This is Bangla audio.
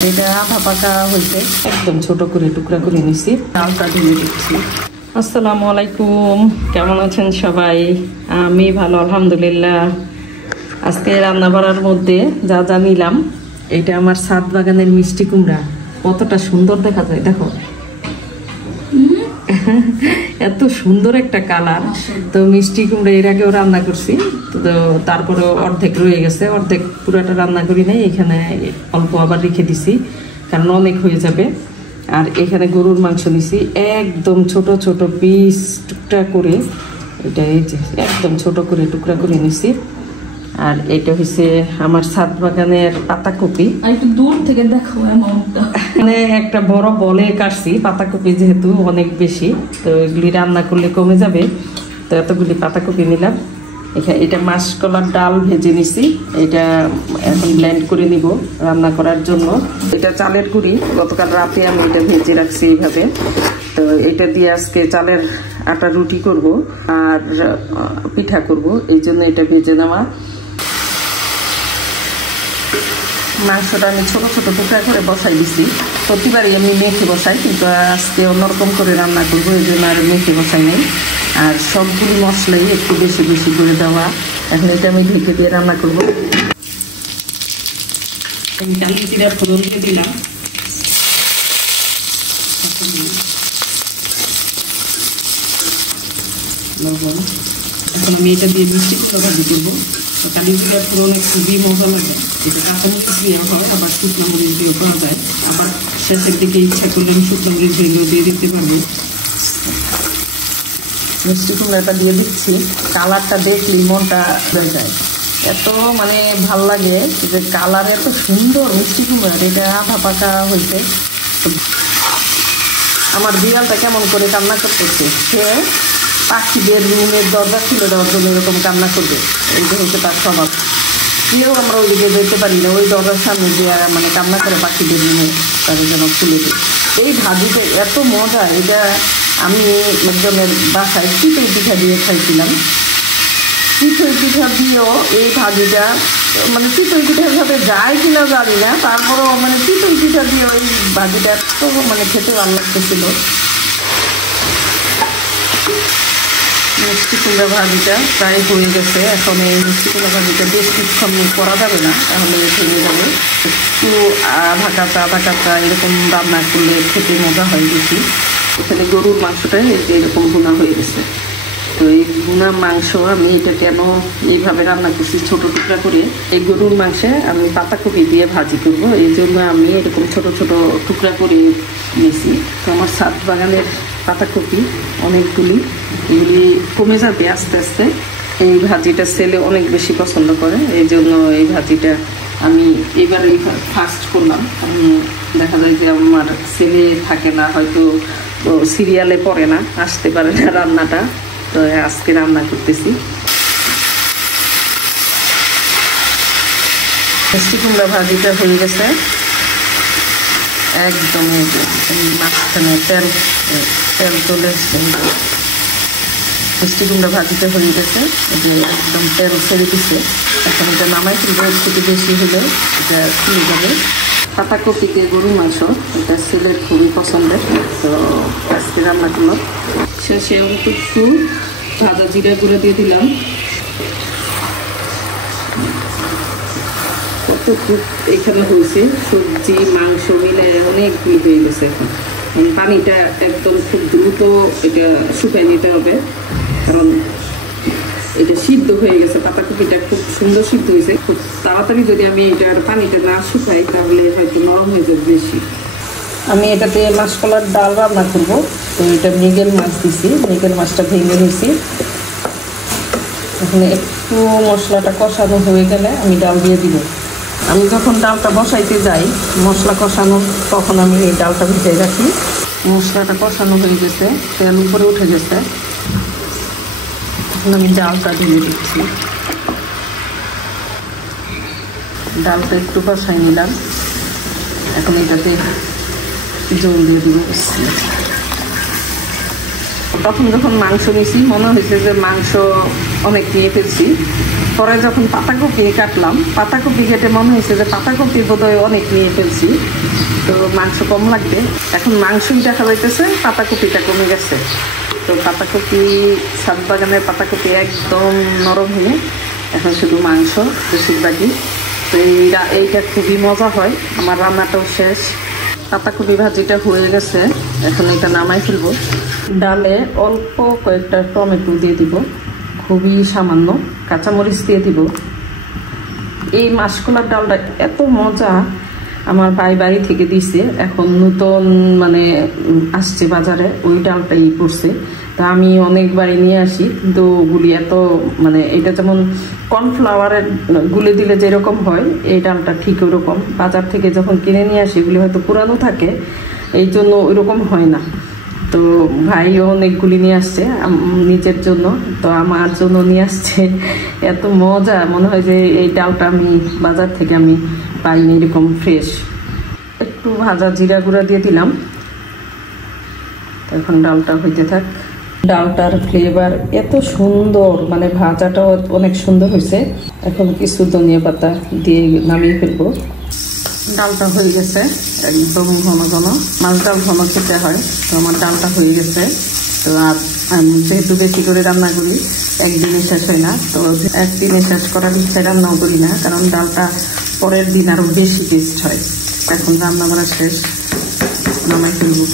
এটা আধা পাকা হয়েছে, একদম ছোট করে টুকরা করে নিছি। ডালটা ঢেলে দিচ্ছি। আসসালামু আলাইকুম, কেমন আছেন সবাই? আমি ভালো আলহামদুলিল্লাহ। আজকে রান্না বাড়ার মধ্যে যা যা নিলাম, এটা আমার ছাদ বাগানের মিষ্টি কুমড়া। কতটা সুন্দর দেখা যায় দেখো, এত সুন্দর একটা কালার। তো মিষ্টি কুমড়া এর আগেও রান্না করছি, তো তারপরে অর্ধেক রয়ে গেছে, অর্ধেক পুরাটা রান্না করি নাই, এখানে অল্প আবার রেখে দিছি কারণ অনেক হয়ে যাবে। আর এখানে গরুর মাংস নিছি, একদম ছোট ছোট পিস টুকরা করে, এটা এই যে একদম ছোট করে টুকরা করে নিছি। আর এটা হচ্ছে আমার ছাদ বাগানের পাতাকপি। একটু দূর থেকে দেখো অ্যামাউন্টটা, মানে একটা বড় বলে কাটছি পাতাকপি, যেহেতু অনেক বেশি, তো এগুলি রান্না করলে কমে যাবে, তো এতগুলি পাতাকপি নিলাম। এটা মাসকলার ডাল ভেজে নিছি, এটা এখন ব্লেন্ড করে নিব রান্না করার জন্য। এটা চালের গুঁড়ি, গতকাল রাতে আমি এটা ভেজে রাখছি এইভাবে। তো এটা দিয়ে আজকে চালের আটা রুটি করব আর পিঠা করব, এই জন্য এটা ভেজে নেওয়া। মাংসটা আমি ছোট ছোট টুকরা করে বসাই দিছি, প্রতিবারই আমি মেখে বসাই, কিন্তু আজকে অন্যরকম করে রান্না করবো, এই জন্য আর মেখে বসাই নেই। আর সবগুলি মশলাই একটু বেশি বেশি করে দেওয়া। এখন এটা আমি ঢেকে দিয়ে রান্না করবো। কালি জিরা ফোড়ন দিয়ে দিলাম, এখন আমি এটা দিয়ে মিষ্টি ভাজি করবো। কালি জিরা ফোড়ন খুবই মজা লাগে, এটা কাঁচামরিচ দিয়ে হয়, আবার শুকনো মরিচ দিয়েও করা যায়, আবার শেষের দিকে ইচ্ছা করলে আমি শুকনো মরিচ দিয়েও দিয়ে দিতে পারবো। মিষ্টি কুমড়াটা দিয়ে দিচ্ছি, কালারটা দেখলেই মনটা হয়ে যায়, এত মানে ভাল লাগে যে কালার এত সুন্দর মিষ্টি কুমড়া। এটা আধা পাকা হয়েছে। আমার বিড়ালটা কেমন করে কান্না করতেছে, সে পাখিদের রুমের দরজা খুলে দেওয়ার জন্য এরকম কান্না করবে, এইটা হচ্ছে তার স্বভাব। কেউ আমরা ওইদিকে যেতে পারি না, ওই দরজার সামনে যে মানে কান্না করে পাখিদের রুমে তাদের যেন খুলে দেয়। এই ভাজিটা এত মজা, এটা আমি একজনের বাসায় চিতই পিঠা দিয়ে খাইছিলাম। চিতই পিঠা দিয়েও এই ভাজিটা, মানে চিতই পিঠার সাথে যায় কিনা জানি না, তারপরেও মানে চিতই পিঠা দিয়েও এই ভাজিটা এত মানে খেতে ভালো লাগতেছিল। মিষ্টি কুমড়া ভাজিটা প্রায় হয়ে গেছে। এখন এই মিষ্টি কুমড়া ভাজিটা বেশ কিছুক্ষণ করা যাবে না, তাহলে ভেঙে যাবে। একটু আধা কাঁচা এরকম রান্না করলে খেতে মজা হয় বেশি। এখানে গরুর মাংসটা এরকম ভুনা হয়ে গেছে। তো এই ভুনা মাংস আমি এটা কেন এইভাবে রান্না করছি ছোট টুকরা করে, এই গরুর মাংসে আমি পাতাকপি দিয়ে ভাজি করব, এই জন্য আমি এরকম ছোট ছোট টুকরা করে নিয়েছি। তো আমার ছাদ বাগানের পাতাকপি অনেকগুলি, এগুলি কমে যাবে আস্তে আস্তে। এই ভাজিটা ছেলে অনেক বেশি পছন্দ করে, এই জন্য এই ভাজিটা আমি এবারে ফার্স্ট করলাম। দেখা যায় যে আমার ছেলে থাকে না, হয়তো সিরিয়ালে পড়ে না, আসতে পারে না রান্নাটা, তো আজকে রান্না করতেছি। মিষ্টি কুমড়া ভাজিটা হয়ে গেছে, একদম মাঝখানে তেল চলে এসছে। মিষ্টি কুমড়া ভাজিটা হয়ে গেছে, এটা একদম তেল ছেড়ে দিচ্ছে। এখন এটা নামাই তুলবো, একটু বেশি হলে এটা খুলে যাবে। পাতাকপিতে গরু মাংস, এটা ছেলের খুবই পছন্দের, তো আজকে রান্না করলো। শেষে একটু ভাজা জিরা গুঁড়ো দিয়ে দিলাম। কতটুকু এখানে হয়েছে, সবজি মাংস মিলে অনেকগুলি হয়ে গেছে। এখন পানিটা একদম খুব দ্রুত এটা শুকাই নিতে হবে, কারণ এটা সিদ্ধ হয়ে গেছে, পাতাকপিটা খুব সুন্দর সিদ্ধ হয়েছে। খুব তাড়াতাড়ি যদি আমি এটার পানিটা না শুকাই তাহলে হয়তো নরম হয়ে যাবে বেশি। আমি এটাতে মাসকলার ডাল রান্না করবো, তো এটা মৃগেল মাছ দিছি, মৃগেল মাছটা ভেঙে নিয়েছি। এখানে একটু মশলাটা কষানো হয়ে গেলে আমি ডাল দিয়ে দিব। আমি যখন ডালটা বসাইতে যাই মশলা কষানো, তখন আমি এই ডালটা ভিজাই রাখি। মশলাটা কষানো হয়ে গেছে, তেল উপরে উঠে গেছে, এখন আমি ডালটা ঢেলে দিচ্ছি। ডালটা একটু কষাই নিলাম, এখন এটাতে জল দিয়ে দিব। তখন যখন মাংস নিছি মনে হয়েছে যে মাংস অনেক নিয়ে ফেলছি। পরে যখন পাতাকপি কাটলাম, পাতাকপি কেটে মনে হয়েছে যে পাতাকপি বোধহয় অনেক নিয়ে ফেলছি, তো মাংস কম লাগবে। এখন মাংসই দেখা যাইতেছে, পাতাকপিটা কমে গেছে। তো পাতাকপি, ছাদ বাগানের পাতাকপি একদম নরম হয়ে এখন শুধু মাংস বেশিরভাগই। তো এইটা খুবই মজা হয়। আমার রান্নাটাও শেষ, পাতাকপি ভাজিটা হয়ে গেছে। এখন এটা নামাই ফেলবো। ডালে অল্প কয়েকটা টমেটো দিয়ে দিব, খুবই সামান্য কাঁচামরিচ দিয়ে দিব। এই মাসকলার ডালটা এত মজা, আমার ভাই বাড়ি থেকে দিছে, এখন নতুন মানে আসছে বাজারে, ওই ডালটাই করছে। তা আমি অনেকবারই নিয়ে আসি, কিন্তু গুলি এত মানে এটা যেমন কর্নফ্লাওয়ারের গুলে দিলে যেরকম হয়, এই ডালটা ঠিক ওরকম। বাজার থেকে যখন কিনে নিয়ে আসি এগুলি হয়তো পুরানো থাকে, এই জন্য ওইরকম হয় না। তো ভাইও অনেকগুলি নিয়ে আসছে নিজের জন্য, তো আমার জন্য নিয়ে আসছে। এত মজা, মনে হয় যে এই ডালটা আমি বাজার থেকে আমি পাইনি এরকম ফ্রেশ। একটু ভাজা জিরা গুঁড়া দিয়ে দিলাম। এখন ডালটা হইতে থাক। ডালটার ফ্লেভার এত সুন্দর, মানে ভাজাটাও অনেক সুন্দর হয়েছে। এখন কিছু ধনিয়া পাতা দিয়ে নামিয়ে ফেলবো। ডালটা হয়ে গেছে একদম ঘন ঘন, মাছ ডাল ঘন খেতে হয়, তো আমার ডালটা হয়ে গেছে। তো আর যেহেতু বেশি করে রান্না করি, একদিনে শেষ হয় না, তো একদিনে শেষ করার ইচ্ছায় রান্নাও করি না, কারণ ডালটা পরের দিন আরও বেশি টেস্ট হয়। এখন রান্না করা শেষ, নামাই ফেলবো।